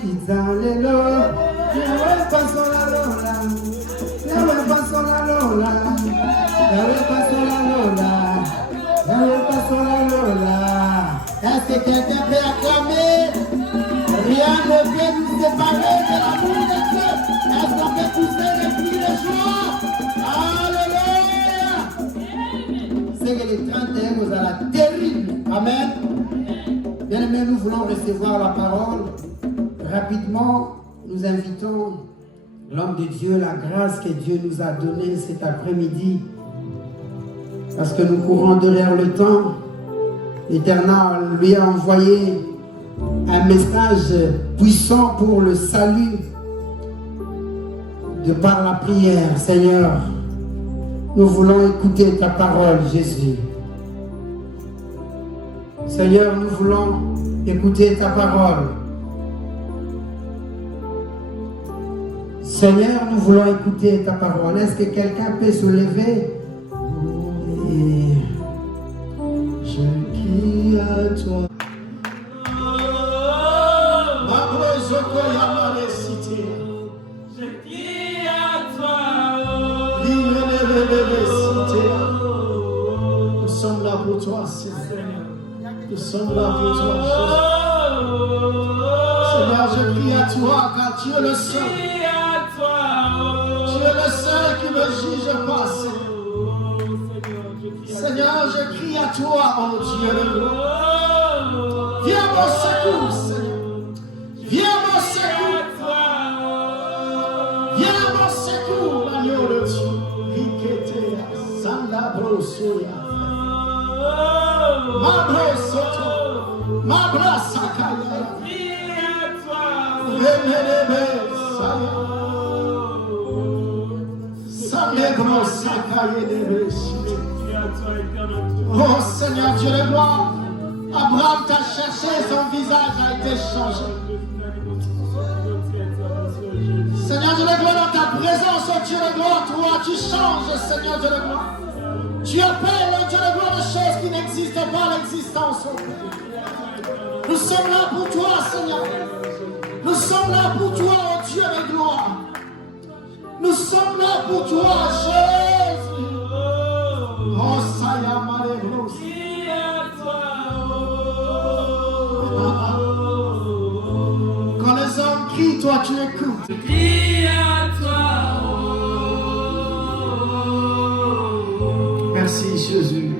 Kitzalelo, Yahweh Pasola Lola, Yahweh Pasola Lola, Yahweh Pasola Lola, Yahweh Pasola Lola. Est-ce que quelqu'un peut acclamer? Rien ne peut nous séparer de l'amour de Dieu. Est-ce qu'on peut pousser les cris de joie? Alléluia! C'est que les 31 nous a la terrible. Amen. Bien-aimés, nous voulons recevoir la parole. Rapidement, nous invitons l'homme de Dieu, la grâce que Dieu nous a donnée cet après-midi. Parce que nous courons derrière le temps. L'Éternel lui a envoyé un message puissant pour le salut de par la prière. Seigneur, nous voulons écouter ta parole, Jésus. Seigneur, nous voulons écouter ta parole. Seigneur, nous voulons écouter ta parole. Est-ce que quelqu'un peut se lever? Et je crie à toi. Je crie à toi. Nous sommes là pour toi, Seigneur. Nous sommes là pour toi, Seigneur, je crie à toi, car tu es le seul. Tu es le seul qui ne juge pas, Seigneur. Seigneur, je crie à toi, oh Dieu. Viens mon secours, Seigneur. Viens mon secours. Viens mon secours, l'agneau de Dieu. Riketea, Sandabro Soya. Mabre Soto, Mabre Sakaya. Remenebe Saya. Samegro Sakaya Nebe. Oh Seigneur Dieu de gloire, Abraham t'a cherché, son visage a été changé. Seigneur Dieu de gloire, dans ta présence, oh Dieu de gloire, toi tu changes, Seigneur Dieu de gloire. Tu appelles, oh Dieu de gloire, des choses qui n'existent pas à l'existence. Nous sommes là pour toi, Seigneur. Nous sommes là pour toi, oh Dieu de gloire. Nous sommes là pour toi, Jésus. Oh, Saya Maregros. Quand les hommes crient, toi tu écoutes. Crie à toi. Merci Jésus.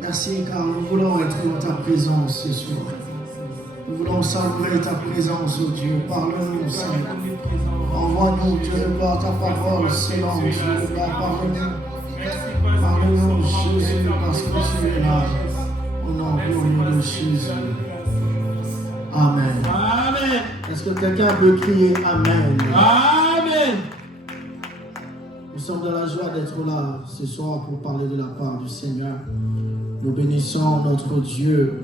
Merci car nous voulons être dans ta présence ce soir. Nous voulons savourer ta présence, oh Dieu. Parle-nous, Seigneur. Envoie-nous, Dieu de gloire, ta parole, silence, Dieu de gloire, parle-nous. Parle-nous, Jésus, parce que tu es là. Au nom glorieux de Jésus. Amen. Amen. Est-ce que quelqu'un peut crier Amen? Amen. Nous sommes dans la joie d'être là ce soir pour parler de la part du Seigneur. Nous bénissons notre Dieu.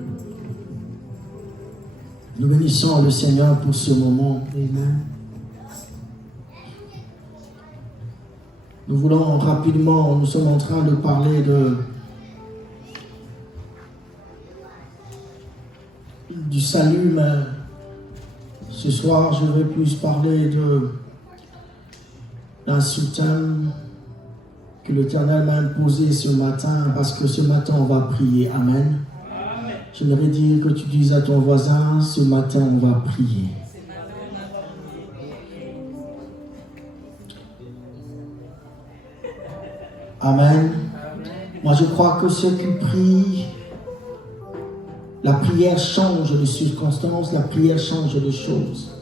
Nous bénissons le Seigneur pour ce moment. Amen. Nous voulons rapidement, nous sommes en train de parler du salut, mais ce soir je vais plus parler d'un sous-thème que l'Éternel m'a imposé ce matin, parce que ce matin on va prier. Amen. J'aimerais dire que tu dises à ton voisin, ce matin on va prier. Amen. Moi je crois que ceux qui prient, la prière change de circonstances, la prière change de choses.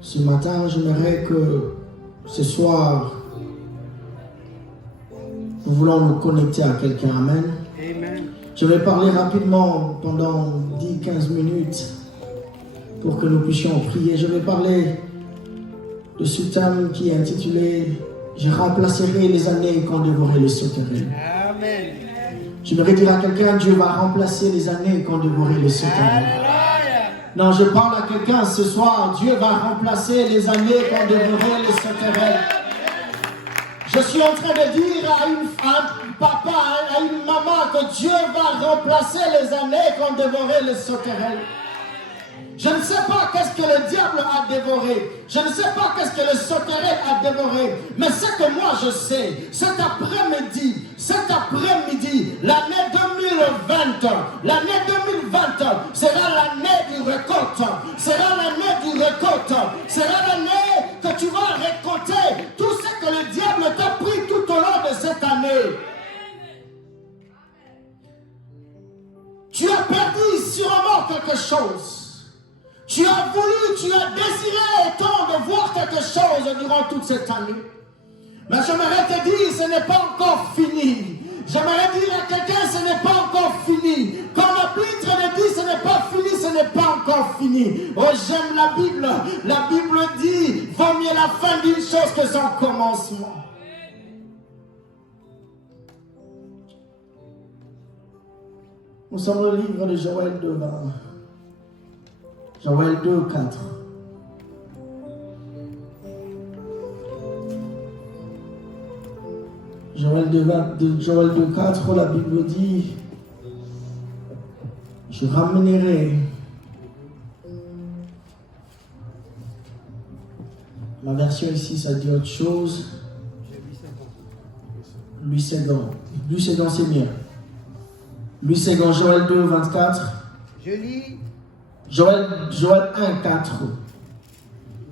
Ce matin, j'aimerais que ce soir, nous voulons nous connecter à quelqu'un. Amen. Amen. Je vais parler rapidement pendant 10-15 minutes pour que nous puissions prier. Je vais parler de ce thème qui est intitulé « Je remplacerai les années qu'ont dévoré les sauterelles ». Amen. Je voudrais dire à quelqu'un, Dieu va remplacer les années qu'ont dévoré les sauterelles. Non, je parle à quelqu'un ce soir, Dieu va remplacer les années qu'ont dévoré les sauterelles. Je suis en train de dire à un papa, à une maman que Dieu va remplacer les années qu'ont dévoré les sauterelles. Je ne sais pas qu'est-ce que le diable a dévoré. Je ne sais pas qu'est-ce que le sauterelle a dévoré. Mais ce que moi je sais, cet après-midi, l'année 2020 sera l'année du récolte. Sera l'année du récolte. Sera l'année que tu vas récolter tout ce que le diable t'a pris tout au long de cette année. Tu as perdu sûrement quelque chose. Tu as voulu, tu as désiré tant de voir quelque chose durant toute cette année. Mais j'aimerais te dire, ce n'est pas encore fini. J'aimerais dire à quelqu'un, ce n'est pas encore fini. Quand l'apôtre le dit, ce n'est pas fini, ce n'est pas encore fini. Oh, j'aime la Bible. La Bible dit, vaut mieux la fin d'une chose que son commencement. Nous sommes au livre de Joël 2, Joël 2, 4. Joël 2, 4, la Bible dit, je ramènerai ma version ici, ça dit autre chose. Lui c'est dans c'est bien. Lui c'est dans Joël 2, 24. Je lis. Joël 1, 4.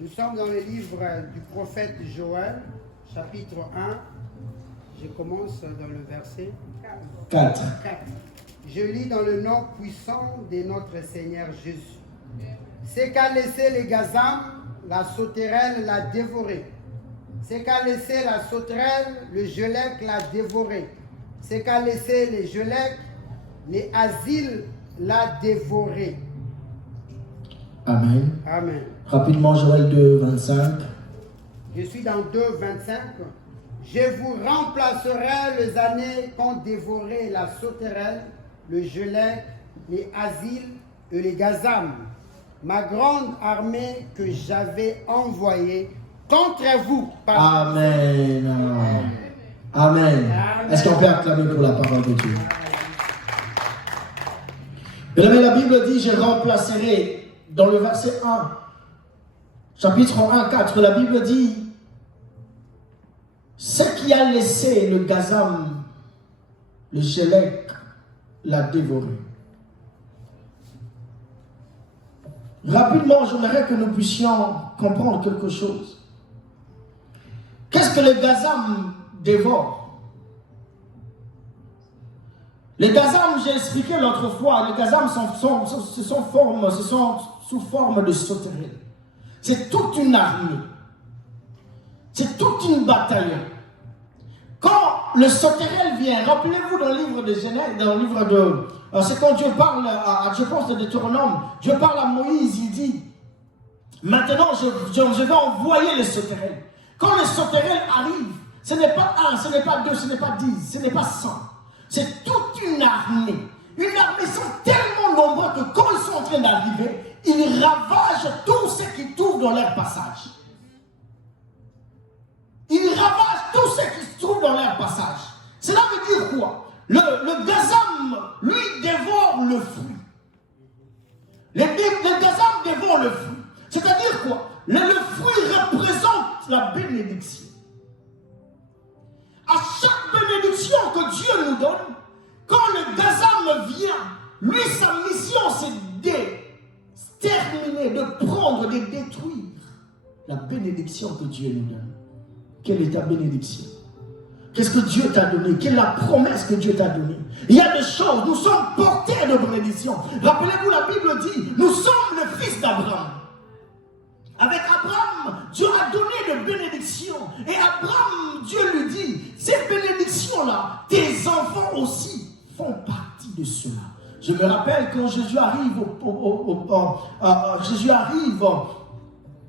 Nous sommes dans le livre du prophète Joël, chapitre 1. Je commence dans le verset 4. Je lis dans le nom puissant de notre Seigneur Jésus. C'est qu'a laissé les gazam, la sauterelle l'a dévoré. C'est qu'a laissé la sauterelle, le gelec l'a dévoré. C'est qu'a laissé les gelecs, les asiles l'a dévoré. Amen. Amen. Rapidement, Joël 2, 25. Je suis dans 2, 25. Je vous remplacerai les années qu'ont dévoré la sauterelle, le gelec, les asiles et les gazam, ma grande armée que j'avais envoyée contre vous. Amen. Amen. Est-ce qu'on peut acclamer pour la parole de Dieu? Mais la Bible dit, je remplacerai, dans le verset 1, chapitre 1, 4, la Bible dit, ce qui a laissé le gazam, le gelec, l'a dévoré. Rapidement, j'aimerais que nous puissions comprendre quelque chose. Qu'est-ce que le gazam dévore? Les gazam, j'ai expliqué l'autre fois, les gazam sont sous forme de sauterelle. C'est toute une armée. C'est toute une bataille. Quand le sauterelle vient, rappelez-vous dans le livre de Genèse, dans le livre de... c'est quand Dieu parle, je pense de Deutéronome, Dieu parle à Moïse, il dit, maintenant je vais envoyer le sauterelle. Quand le sauterelle arrive, ce n'est pas 1, ce n'est pas 2, ce n'est pas 10, ce n'est pas 100. C'est toute une armée. Une armée sont tellement nombreux que quand ils sont en train d'arriver, ils ravagent tout ce qui trouve dans leur passage. Ils ravagent tout ce qui se trouve dans leur passage. Cela veut dire quoi? Le gazam, lui, dévore le fruit. Le gazam dévore le fruit. C'est-à-dire quoi? Le fruit représente la bénédiction. À chaque bénédiction que Dieu nous donne, quand le gazam vient, lui, sa mission, c'est d'exterminer, de prendre, de détruire la bénédiction que Dieu nous donne. Quelle est ta bénédiction? Qu'est-ce que Dieu t'a donné? Quelle est la promesse que Dieu t'a donnée? Il y a des choses, nous sommes portés de bénédiction. Rappelez-vous, la Bible dit, nous sommes le fils d'Abraham. Avec Abraham, Dieu a donné des bénédictions. Et Abraham, Dieu lui dit, ces bénédictions-là, tes enfants aussi font partie de cela. Je me rappelle quand Jésus arrive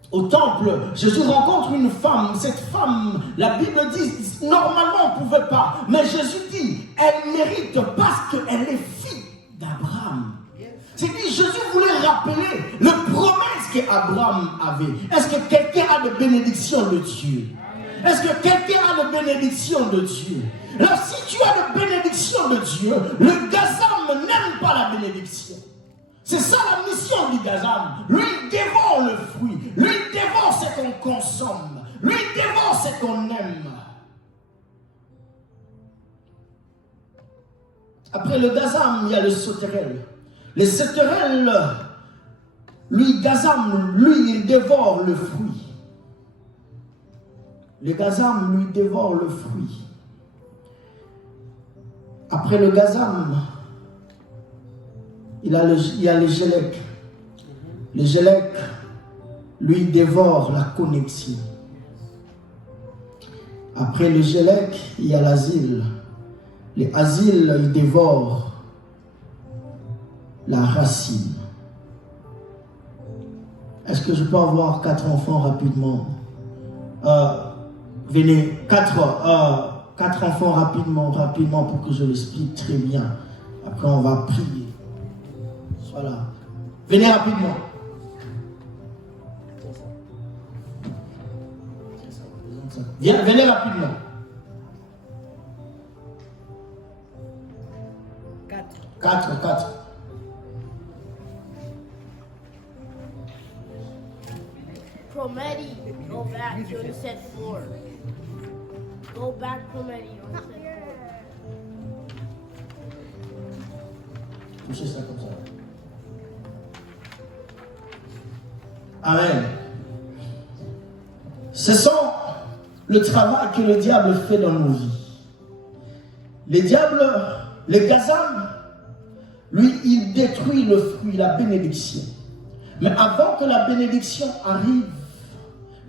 au temple, Jésus rencontre une femme. Cette femme, la Bible dit, normalement on ne pouvait pas. Mais Jésus dit, elle mérite parce qu'elle est fille d'Abraham. C'est dit, Jésus voulait rappeler le promesse qu'Abraham avait. Est-ce que quelqu'un a de bénédiction de Dieu? Est-ce que quelqu'un a de bénédiction de Dieu? Alors si tu as de bénédiction de Dieu, le gazam n'aime pas la bénédiction. C'est ça la mission du gazam. Lui, il dévore le fruit. Lui, il dévore ce qu'on consomme. Lui, il dévore ce qu'on aime. Après le gazam, il y a le sauterelle. Le sauterelle, lui, gazam, lui, il dévore le fruit. Le gazam, lui, dévore le fruit. Après le gazam, il y a le gélec. Le gélec, lui, dévore la connexion. Après le gélec, il y a l'asile. L'asile, il dévore la racine. Est-ce que je peux avoir 4 enfants rapidement? Venez, 4 enfants rapidement pour que je l'explique très bien. Après, on va prier. Voilà. Venez rapidement. Venez rapidement. 4. Promedi, go back to the set floor. Go back, Promedi, on the set floor. Touchez ça comme ça. Amen. Ce sont le travail que le diable fait dans nos vies. Le diable, le gazam, lui, il détruit le fruit, la bénédiction. Mais avant que la bénédiction arrive,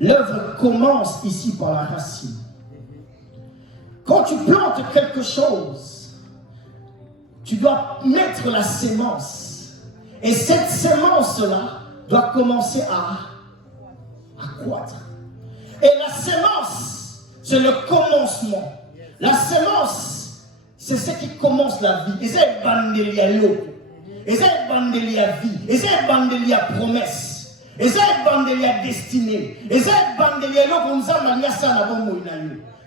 l'œuvre commence ici par la racine. Quand tu plantes quelque chose, tu dois mettre la sémence. Et cette sémence-là doit commencer à croître. Et la sémence, c'est le commencement. La sémence, c'est ce qui commence la vie. Et c'est bandelia l'eau. Et c'est bandelia vie. Et c'est bandelia promesse. Et c'est bandelia destinée. Et c'est bandelia l'eau comme ça, mania ça la bombe.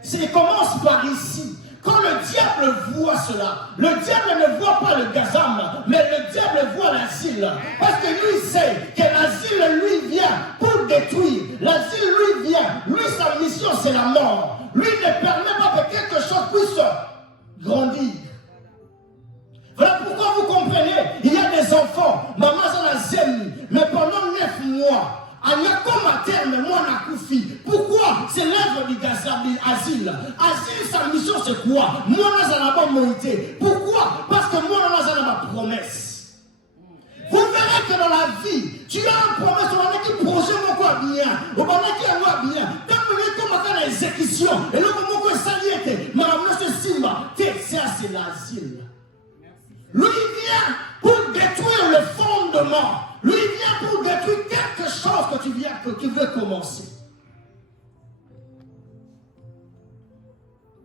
C'est commence par ici. Quand le diable voit cela, le diable ne voit pas le gazam, mais le diable voit l'asile. Parce que lui sait que l'asile lui vient pour détruire. L'asile lui vient. Lui, sa mission, c'est la mort. Lui ne permet pas que quelque chose puisse grandir. Voilà pourquoi vous comprenez, il y a des enfants, maman a la zemi, mais pendant 9 mois, pourquoi? C'est l'œuvre du Asile. Asile, sa mission, c'est quoi? Moi, je n'ai pas monté. Pourquoi? Parce que moi, je n'ai pas promesse. Vous verrez que dans la vie, tu as une promesse, on a qui projet mon quoi bien, on a qui a bien. Quand on est comme à l'exécution, et là, comment on s'allie, mais ce Simba, c'est l'asile. Lui vient pour détruire le fondement. Lui vient pour détruire quelque chose que tu veux commencer.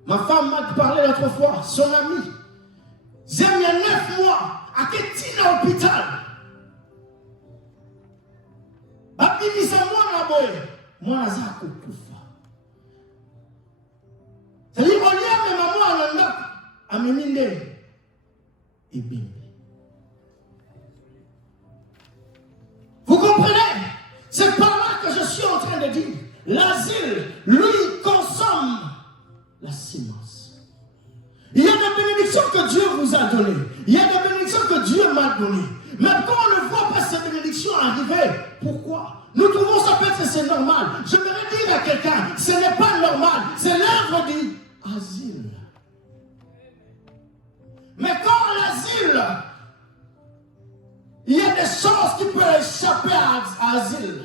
Ma femme m'a parlé l'autre fois, son ami. Il y a 9 mois, à Ketina hôpital. Abimisa mwana boye, mwana za kukufa. C'est-à-dire, on y a même maman ananda, ameminde, et bim. Vous comprenez? C'est par là que je suis en train de dire. L'asile, lui, consomme la sémence. Il y a des bénédictions que Dieu vous a données. Il y a des bénédictions que Dieu m'a données. Mais quand on ne voit pas ces bénédictions arriver, pourquoi? Nous trouvons ça peut-être que c'est normal. Je voudrais dire à quelqu'un, ce n'est pas normal. C'est l'œuvre du asile. Mais quand l'asile, il y a des choses qui peuvent échapper à l'asile.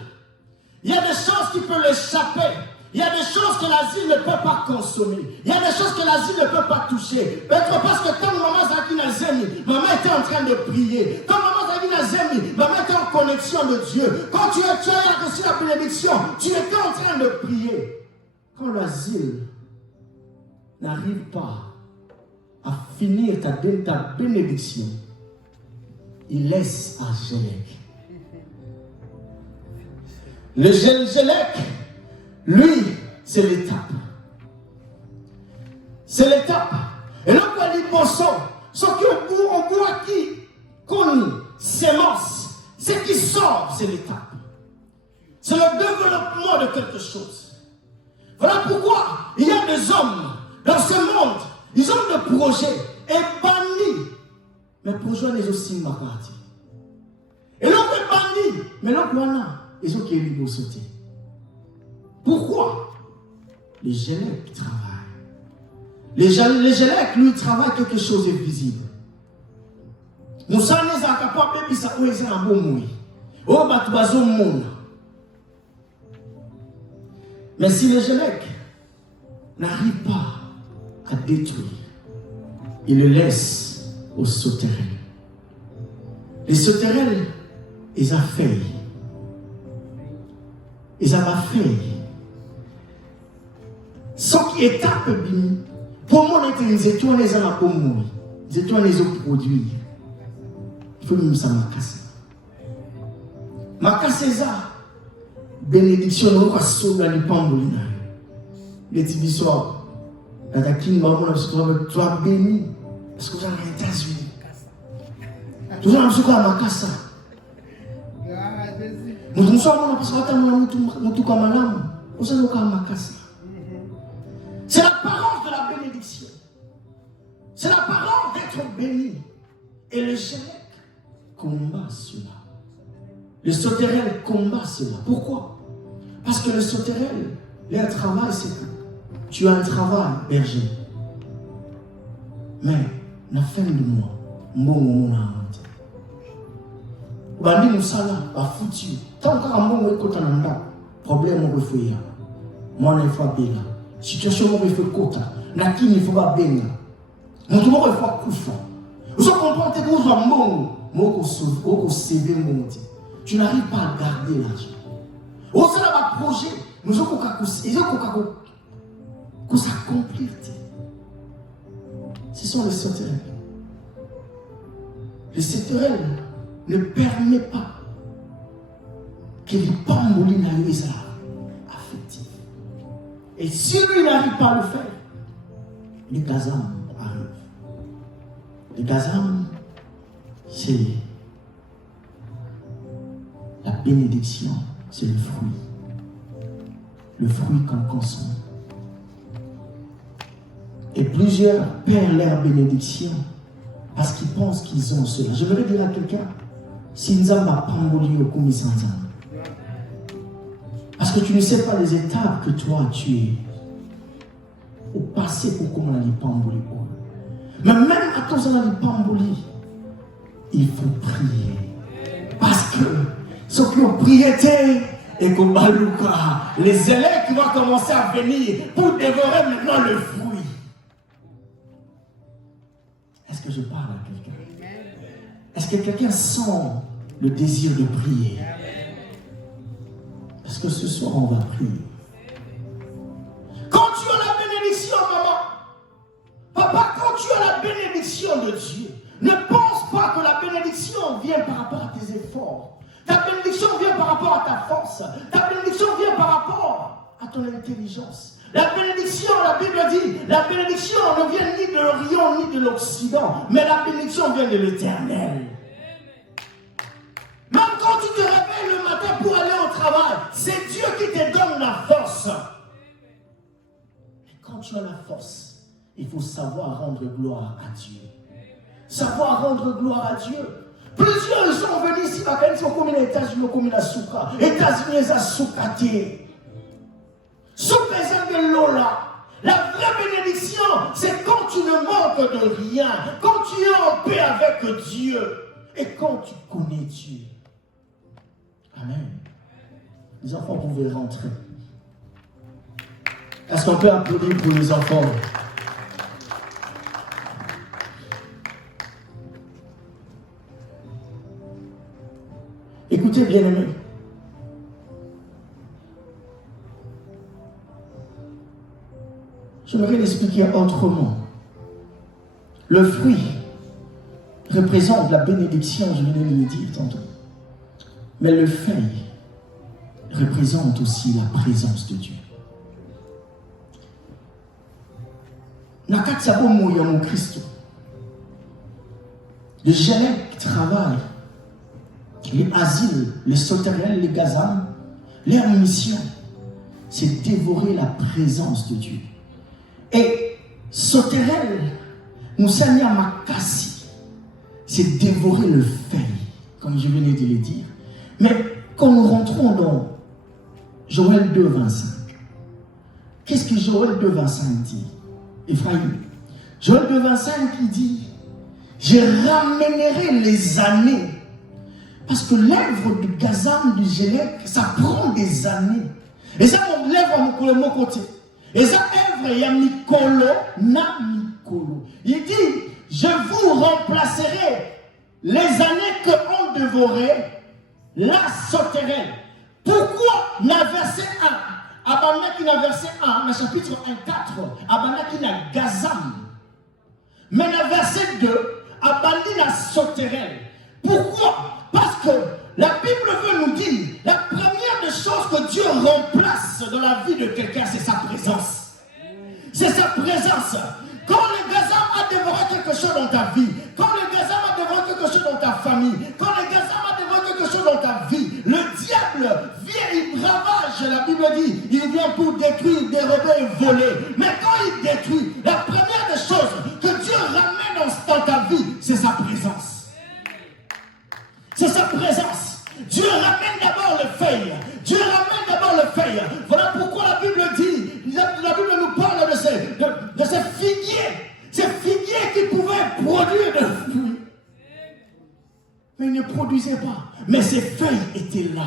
Il y a des choses qui peuvent l'échapper. Il y a des choses que l'asile ne peut pas consommer. Il y a des choses que l'asile ne peut pas toucher. Peut-être parce que quand maman Zakina Zemi, maman était en train de prier. Quand maman Zakina Zemi, maman était en connexion de Dieu. Quand tu as reçu la bénédiction, tu étais en train de prier. Quand l'asile n'arrive pas à finir ta bénédiction, il laisse à Gélec. Le Gélec, lui, c'est l'étape. C'est l'étape. Et là, on dit, bon sang, ce qui au bout qui connaît sémence. Ce qui sort, c'est l'étape. C'est le développement de quelque chose. Voilà pourquoi il y a des hommes dans ce monde, ils ont des projets épanouis, mais pour joindre les aussi marqués. Et l'autre est banni, mais l'autre voilà, ils ont qui est libre de sauter. Pourquoi? Les Gélèques travaillent. Les Gélèques, lui, travaillent quelque chose de visible. Nous sommes capables de faire un bon mouille. Oh, bah, tu vas au monde. Mais si les Gélèques n'arrivent pas à détruire, ils le laissent aux sauterelles. Les sauterelles, ils ont fait. Ils ont fait. Ce qui est tapé, pour moi, les étoiles, les ont pour mourir. Les étoiles, les ont produit. Il faut même ça m'a cassé. Ma cassé ça. Bénédiction, nous va sauver les pambolines. Les petits soirs, la taquine, maman, tu vas béni. Parce que vous avez les États-Unis. Tout ça, je suis à ma casa. Nous sommes parce que nous tout comme un homme. Nous sommes à ma casa. C'est la parole de la bénédiction. C'est la parole d'être béni. Et le Gélèque combat cela. Le sauterelle combat cela. Pourquoi? Parce que le sauterelle, leur travail, c'est que tu as un travail, berger. Mais, la fin du mois, mon bandi musala ba foutu tant que mon écoute nanda problème au refouiller mon enfant bela situation mo refou kota na kini faut ba benga mon tout mo refou kufa vous comprenez que vous avez mon CV monte tu n'arrives pas à garder l'argent au sein de ma projet nous avons qu'on s'accomplir ce sont les sauterelles. Les sauterelles ne permet pas que les pambolines soient affectives. Et si lui n'arrive pas à le faire, les gazam arrivent. Les gazam, c'est la bénédiction, c'est le fruit. Le fruit qu'on consomme. Et plusieurs perdent leur bénédiction parce qu'ils pensent qu'ils ont cela. Je voudrais dire à quelqu'un, si nous n'avons pas pamboli au commissaire, parce que tu ne sais pas les étapes que toi tu es au passé pour comment on a dit pamboli. Mais même à tous on a dit pamboli, il faut prier. Parce que ceux qui ont prié et que Balouka, les élèves qui vont commencer à venir pour dévorer maintenant le fruit. Est-ce que je parle à quelqu'un? Est-ce que quelqu'un sent le désir de prier? Parce que ce soir, on va prier. Quand tu as la bénédiction, maman, papa, quand tu as la bénédiction de Dieu, ne pense pas que la bénédiction vient par rapport à tes efforts. Ta bénédiction vient par rapport à ta force. Ta bénédiction vient par rapport à ton intelligence. La bénédiction, la Bible dit, la bénédiction ne vient ni de l'Orient ni de l'Occident, mais la bénédiction vient de l'Éternel. Même quand tu te réveilles le matin pour aller au travail, c'est Dieu qui te donne la force. Et quand tu as la force, il faut savoir rendre gloire à Dieu. Savoir rendre gloire à Dieu. Plusieurs sont venus ici, ils sont comme les États-Unis, comme la Souka. États-Unis, ils ont Soukati. De Lola. La vraie bénédiction, c'est quand tu ne manques de rien, quand tu es en paix avec Dieu et quand tu connais Dieu. Amen. Les enfants pouvaient rentrer. Est-ce qu'on peut applaudir pour les enfants? Écoutez, bien-aimés. J'aimerais l'expliquer autrement. Le fruit représente la bénédiction, je venais de le dire tantôt. Mais le feuille représente aussi la présence de Dieu. Nakatsabo Moya mon Christ. Le Gélèque travaille les asiles, les sauterelles, les gazans, leur mission, c'est dévorer la présence de Dieu. Et sauterelle, nous seigneur Makassi, c'est dévorer le feuille, comme je venais de le dire. Mais quand nous rentrons dans Joël 2, 25, qu'est-ce que Joël 2, 25 dit? Ephraïm, Joël 2, 25, il dit, je ramènerai les années. Parce que l'œuvre du Gazam, du Gélec, ça prend des années. Et ça, mon lèvre à mon côté. Et ça, œuvre, il y a Mikolo, na Mikolo. Il dit, je vous remplacerai les années que on dévorait, la sauterelle. Pourquoi dans verset 1, Abanaki dans verset 1, dans chapitre 1, 4, Abanaki dans Gazam. Mais dans verset 2, Abandi dans sauterelle. Pourquoi? Parce que la Bible veut nous dire, la première des choses que Dieu remplace dans la vie de quelqu'un, c'est sa présence. C'est sa présence. Quand le gazam a dévoré quelque chose dans ta vie, quand le gazam a dévoré quelque chose dans ta famille, quand le gazam a dévoré quelque chose dans ta vie, le diable vient, il ravage, la Bible dit, il vient pour détruire, dérober et voler. Mais quand il détruit, la première des choses que Dieu ramène dans ta vie, c'est sa présence. C'est sa présence. Dieu ramène d'abord le feuille. Dieu ramène d'abord le feuille. Voilà pourquoi la Bible dit, la Bible nous parle de ces figuiers. Ces figuiers qui pouvaient produire de fruits. Mais ils ne produisaient pas. Mais ces feuilles étaient là.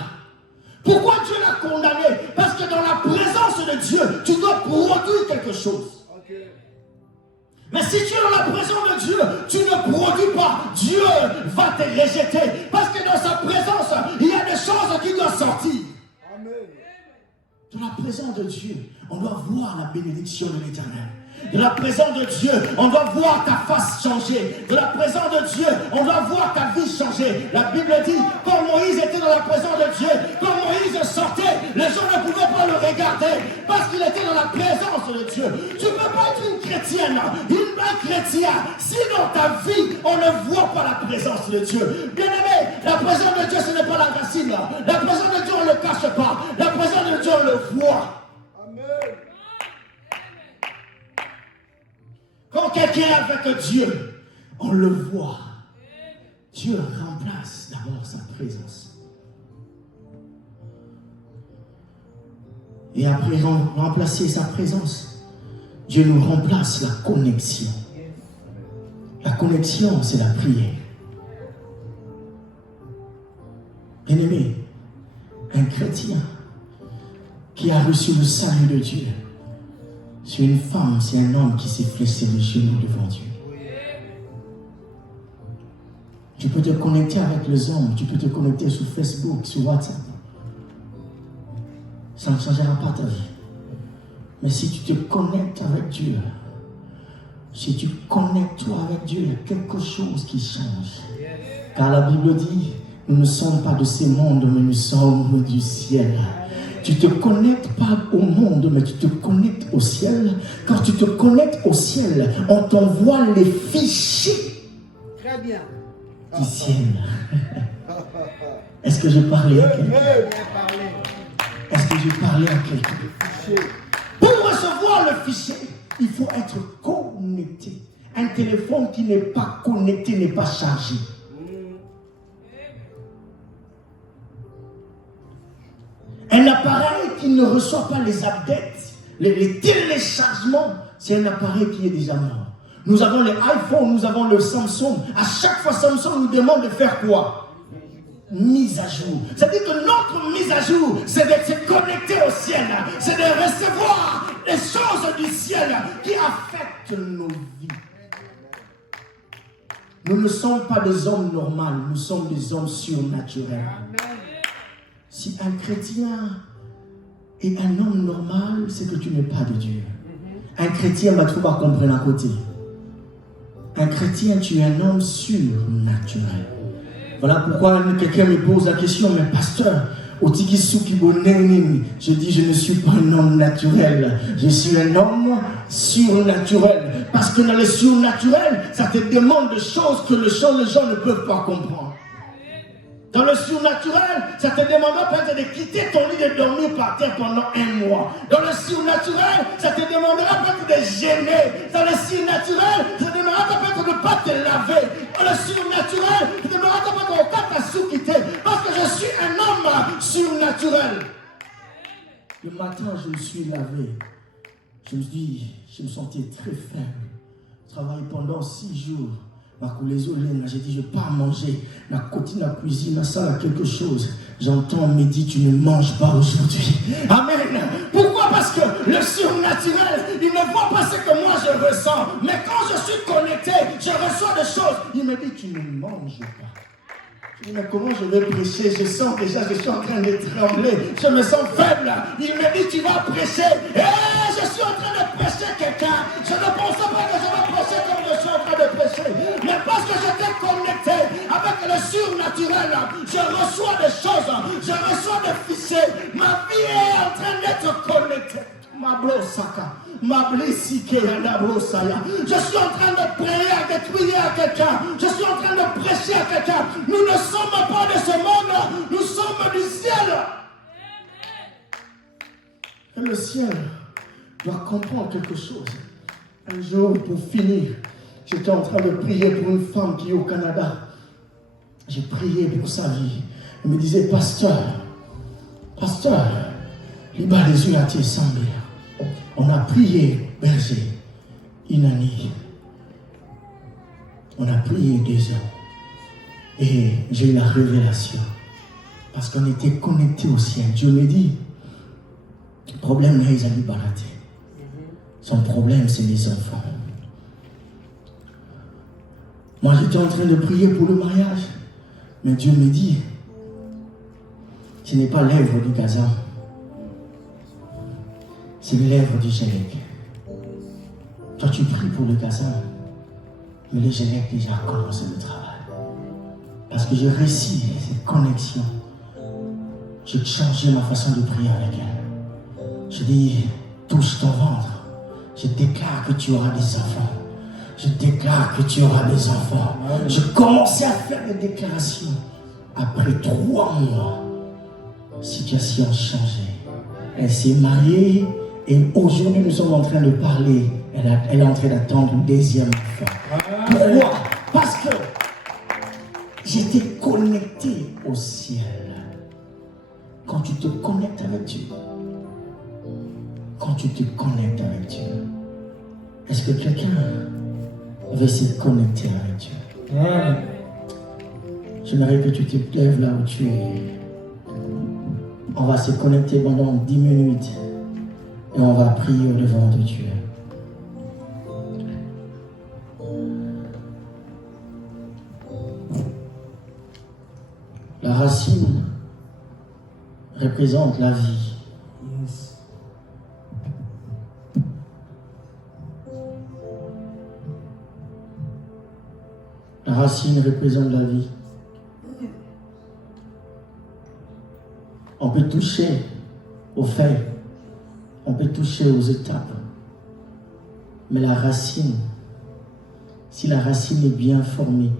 Pourquoi Dieu l'a condamné? Parce que dans la présence de Dieu, tu dois produire quelque chose. Mais si tu es dans la présence de Dieu, tu ne produis pas. Dieu va te rejeter. Parce que dans sa présence, il y a des choses qui doivent sortir. Amen. Dans la présence de Dieu, on doit voir la bénédiction de l'Éternel. De la présence de Dieu, on doit voir ta face changer. De la présence de Dieu, on doit voir ta vie changer. La Bible dit, quand Moïse était dans la présence de Dieu, quand Moïse sortait, les gens ne pouvaient pas le regarder parce qu'il était dans la présence de Dieu. Tu ne peux pas être une chrétienne, un chrétien, si dans ta vie, on ne voit pas la présence de Dieu. Bien aimé, la présence de Dieu, ce n'est pas la racine. La présence de Dieu, on ne le cache pas. La présence de Dieu, on le voit. Amen. Quand quelqu'un est avec Dieu, on le voit. Dieu remplace d'abord sa présence. Et après remplacer sa présence, Dieu nous remplace la connexion. La connexion, c'est la prière. Bien-aimé, un chrétien qui a reçu le salut de Dieu, c'est une femme, c'est un homme qui s'est fléché les genoux devant Dieu. Tu peux te connecter avec les hommes, tu peux te connecter sur Facebook, sur WhatsApp. Ça ne changera pas ta vie. Mais si tu te connectes avec Dieu, si tu connectes toi avec Dieu, il y a quelque chose qui change. Car la Bible dit, nous ne sommes pas de ce monde, mais nous sommes du ciel. Tu te connectes pas au monde, mais tu te connectes au ciel. Quand tu te connectes au ciel, on t'envoie les fichiers. Très bien. Du ciel. Est-ce que j'ai parlé à quelqu'un? Est-ce que j'ai parlé à quelqu'un? Pour recevoir le fichier, il faut être connecté. Un téléphone qui n'est pas connecté n'est pas chargé. Un appareil qui ne reçoit pas les updates, les téléchargements, c'est un appareil qui est déjà mort. Nous avons les iPhones, nous avons le Samsung. À chaque fois, Samsung nous demande de faire quoi? Mise à jour. C'est-à-dire que notre mise à jour, c'est de se connecter au ciel. C'est de recevoir les choses du ciel qui affectent nos vies. Nous ne sommes pas des hommes normaux, nous sommes des hommes surnaturels. Si un chrétien est un homme normal, c'est que tu n'es pas de Dieu. Un chrétien va tout pas comprendre à côté. Un chrétien, tu es un homme surnaturel. Voilà pourquoi quelqu'un me pose la question, mais pasteur, je dis, je ne suis pas un homme naturel, je suis un homme surnaturel. Parce que dans le surnaturel, ça te demande des choses que les gens ne peuvent pas comprendre. Dans le surnaturel, ça te demandera peut-être de quitter ton lit de dormir par terre pendant 1 mois. Dans le surnaturel, ça te demandera peut-être de gêner. Dans le surnaturel, ça te demandera peut-être de ne pas te laver. Dans le surnaturel, ça te demandera peut-être de pas t'assurer quitter. Parce que je suis un homme surnaturel. Le matin, je me suis lavé. Je me sentais très faible. J'ai travaillé pendant 6 jours. J'ai dit, je pars manger. La côté de la cuisine, ça a quelque chose. J'entends, on me dit, tu ne manges pas aujourd'hui. Amen. Pourquoi? Parce que le surnaturel, il ne voit pas ce que moi je ressens. Mais quand je suis connecté, je reçois des choses. Il me dit, tu ne manges pas. Je dis, mais comment je vais prêcher? Je sens déjà, je suis en train de trembler. Je me sens faible. Il me dit, tu vas prêcher. Je suis en train de prêcher quelqu'un. Je ne pensais pas que je vais prêcher comme je suis en train de prêcher. Mais parce que j'étais connecté avec le surnaturel, je reçois des choses. Je reçois des fichiers. Ma vie est en train d'être connectée. Je suis en train de prier à quelqu'un. Je suis en train de prêcher à quelqu'un. Nous ne sommes pas de ce monde. Nous sommes du ciel. Et le ciel doit comprendre quelque chose. Un jour, pour finir, j'étais en train de prier pour une femme qui est au Canada. J'ai prié pour sa vie. Elle me disait, pasteur, il bat les yeux à tes semblés. On a prié, berger, 1 année. On a prié 2 ans. Et j'ai eu la révélation. Parce qu'on était connectés au ciel. Dieu me dit, le problème n'est pas les baraté. Son problème, c'est les enfants. Moi, j'étais en train de prier pour le mariage. Mais Dieu me dit, ce n'est pas l'œuvre du Gaza. C'est l'œuvre du Gélec. Toi, tu pries pour le Gaza. Mais le Gélec déjà a commencé le travail. Parce que j'ai réussi cette connexion. J'ai changé ma façon de prier avec elle. Je dis, touche ton ventre. Je déclare que tu auras des enfants. Je déclare que tu auras des enfants. Je commençais à faire des déclarations. Après 3 mois, la situation a changé. Elle s'est mariée et aujourd'hui nous sommes en train de parler. Elle est en train d'attendre une 2e enfant. Pourquoi? Parce que j'étais connecté au ciel. Quand tu te connectes avec Dieu, est-ce que quelqu'un veut se connecter avec Dieu? J'aimerais que tu te lèves là où tu es. On va se connecter pendant 10 minutes et on va prier au devant de Dieu. La racine représente la vie. La racine représente la vie. On peut toucher aux feuilles, on peut toucher aux étapes. Mais la racine, si la racine est bien formée,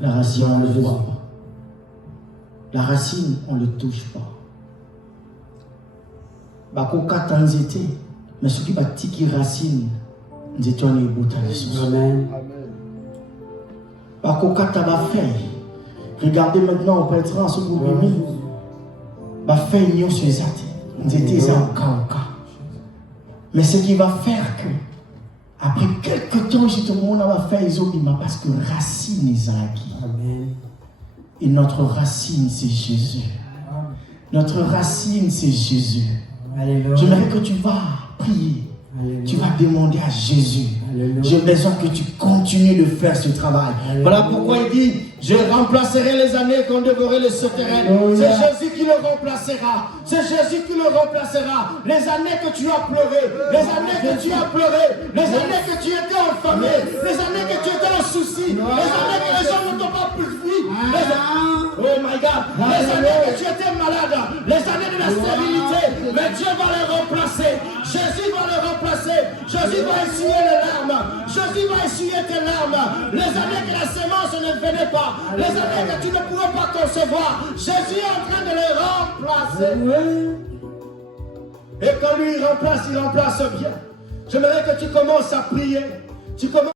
la racine, on ne le voit pas. La racine, on ne le touche pas. Mais ce qui va tiquer racine, nous étions les boutons de sous. Amen. Regardez maintenant, on peut être en ce groupe. Mais ce qui va faire que, après quelques temps, justement, on va faire parce que racine est acquis. Et notre racine, c'est Jésus. Notre racine, c'est Jésus. J'aimerais que tu vas prier. Alléluia. Tu vas demander à Jésus. J'ai besoin que tu continues de faire ce travail. Alléluia. Voilà pourquoi il dit, je remplacerai les années qu'on dévorait les souterrains. C'est Jésus qui le remplacera. C'est Jésus qui le remplacera. Les années que tu as pleuré, les années que tu as pleuré, les années que tu étais enfamé, les années que tu étais en souci, les années que les gens ne t'ont pas plus vu. Oh my God, les années que tu étais malade, les années de la stérilité, mais Dieu va les remplacer. Jésus Jésus va le remplacer. Jésus va essuyer les larmes. Jésus va essuyer tes larmes. Les années que la sémence ne venait pas. Les années que tu ne pouvais pas concevoir. Jésus est en train de les remplacer. Et quand lui il remplace bien. J'aimerais que tu commences à prier. Tu commences